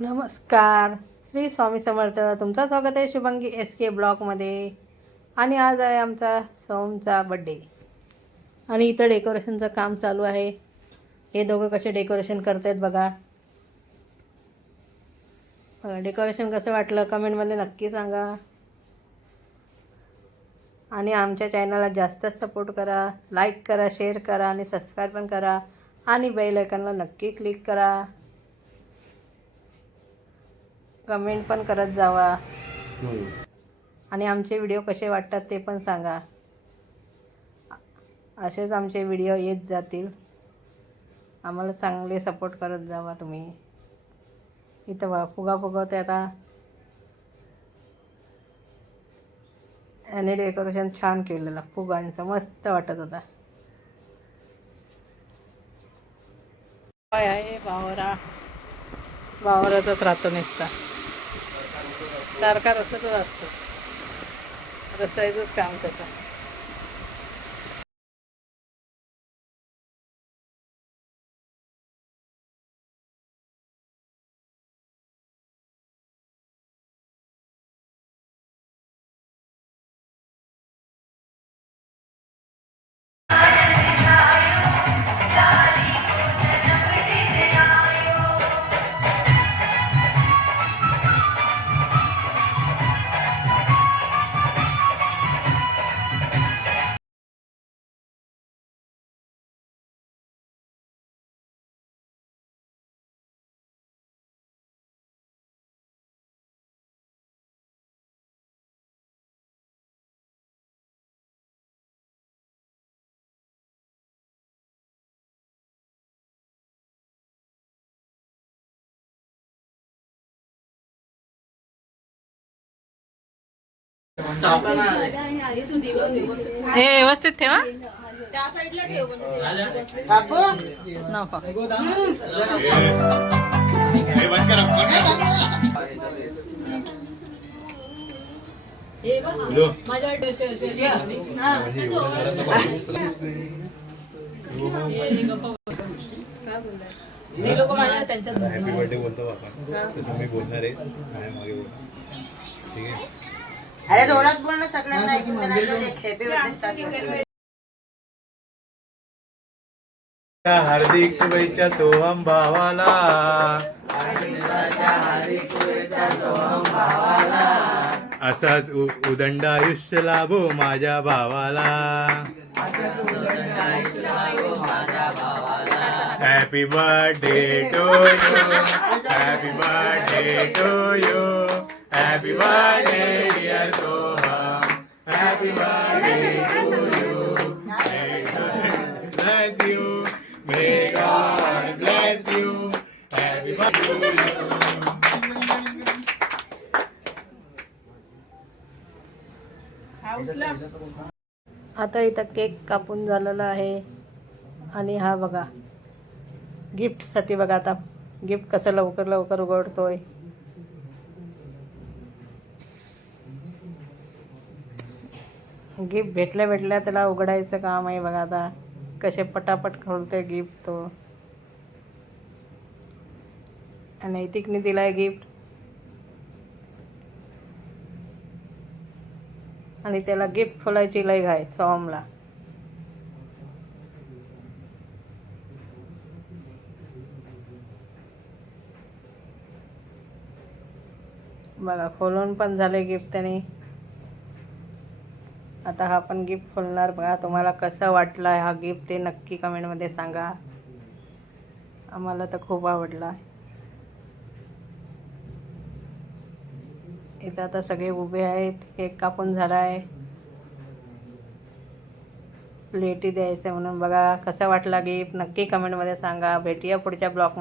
नमस्कार. श्री स्वामी समर्थ. तुमचं स्वागत आहे शुभंगी एस के ब्लॉकमध्ये. आणि आज आहे आमचा सोमचा बड्डे आणि इथं डेकोरेशनचं काम चालू आहे. हे दोघं कसे डेकोरेशन करतायत बघा. बघा डेकोरेशन कसं वाटलं कमेंटमध्ये नक्की सांगा. आणि आमच्या चॅनलला जास्त सपोर्ट करा लाईक करा शेअर करा आणि सबस्क्राईब पण करा. आणि बेल आयकॉनला नक्की क्लिक करा. कमेंट पण करत जावा. आणि आमचे व्हिडिओ कसे वाटतात ते पण सांगा. असेच आमचे व्हिडिओ येत जातील. आम्हाला चांगले सपोर्ट करत जावा तुम्ही. इथं बघा फुगा फुगवते आता. याने डेकोरेशन छान केलेलं फुगांचं मस्त वाटत होता. आहे बावरा बावरातच राहतो नुसता. सारखा रस्त्यातच असतो. रसायचंच काम त्याचं. हे व्यवस्थित ठेवा. हॅपी बर्थडे बोलतो बाबा. मी बोलणार आहे माझ्या मागे बोल. ठीक आहे? अरे जोरात बोल ना सगळ्यांना ऐकून. हार्दिक शुभेच्छा सोहम भावाला. असाच उ- उदंड आयुष्य लाभो माझ्या भावाला. Happy birthday to you happy birthday to you Happy birthday, dear birthday Happy birthday to you. May God bless you. May God bless you. Happy birthday to you. आता इथं केक कापून झालेला आहे आणि हा बघा गिफ्टसाठी बघा आता गिफ्ट कसं लवकर लवकर उघडतोय गिफ्ट भेटल्या भेटल्या त्याला उघडायचं काम आहे बघा आता. कसे पटापट खोलते गिफ्ट तो. नैतिकने दिलाय गिफ्ट. आणि त्याला गिफ्ट खोलायची लय घाय सॉमला. बघा खोलून पण झाले गिफ्ट त्याने. आता हा पण गिफ्ट खोलणार. बघा तुम्हाला कसं वाटलं हा गिफ्ट ते नक्की कमेंटमध्ये सांगा. आम्हाला तर खूप आवडला. इथं आता सगळे उभे आहेत. केक कापून झाला आहे प्लेटी द्यायचं म्हणून. बघा कसा वाटला गिफ्ट नक्की कमेंटमध्ये सांगा. भेटूया पुढच्या ब्लॉगमध्ये